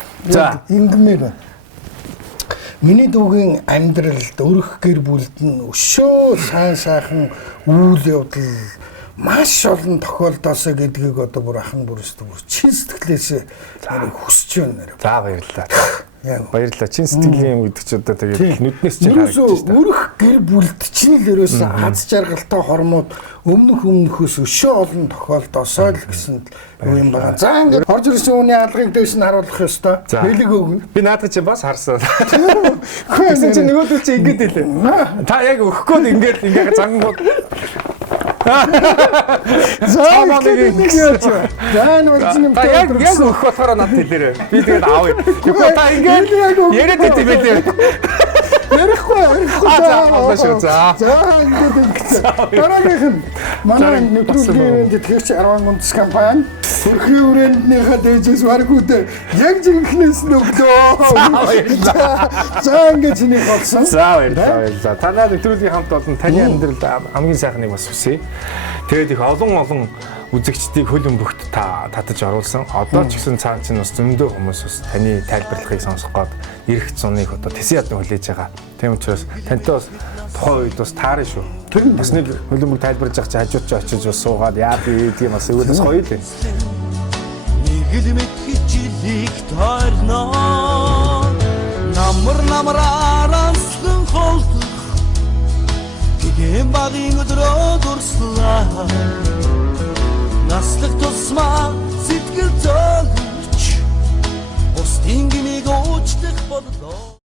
ингэмээр байна. Миний дүүгийн амьдралд өрх гэр бүлд нь өшөө сайн сайхан үйл явдал маш олон тохиолдосоо гэдгийг одоо бүр ахын бүрсдэг чин сэтгэлээс хүсэж байна. За баярлалаа. Баярлалаа. Чин сэтгэлийн юм гэдэг чи одоо тэгээд нүднээс чинь харагдаж байна. Өрх гэр бүлд чинь л ерөөсөө аз жаргалтай хормууд өмнөхөөс өшөө олон тохиолдосоо л гэсэн юу юм байна. За ингээд орж ирсэн хүний алгыг дээш нь харуулах ёстой. Хэлэг өгнө. Би наадах чи бас харсан. Гэсэн чи нөгөөдөл чи ингэж хэлээ. Та яг өгөхгүй ингээд зангууд Заамагийн гэж. Дан Балжиннямтай яг өгөх болохоор надад хэлээрэй. Би тэгээд аавь. Үгүй та ингээд яриад байт юм билээ. Ярихгүй. За ингээд. Дараагийнх нь манай нэвтрүүлгийн тэтгэгч 10 гүндэс компани төрхийн өрөөнднийхээ дээжээс баргуудаа яг жинхнээс нөгдөө. За ингээд чиний болсон. За баярлалаа. Танай нэвтрүүлгийн хамт олон таны амьдралд хамгийн сайхныг бас хүсье. Тэгээд их олон үзэгчдийг хөл өмбөгт татаж оруулсан. Одоо ч гэсэн цаана чинь бас зөндөө хүмүүс бас таны тайлбарлахыг сонсох гээд ирэх зуныг одоо тэсийн ядан хүлээж байгаа. Тийм учраас тантай бас тухайн үед бас таарна шүү. Бас нэг хөл өмбөг тайлбарлаж авч хажууд ч очиж бас суугаад яа би тийм бас өвөөс гоё л. Нэг л мэдхийлийг таарнаа. Намрааранслан холдох. Гэм багын өдрөө дурслаа. Наслах тусмаа сэтгэл зөөлж. Бусдын гмиг уучлах болов.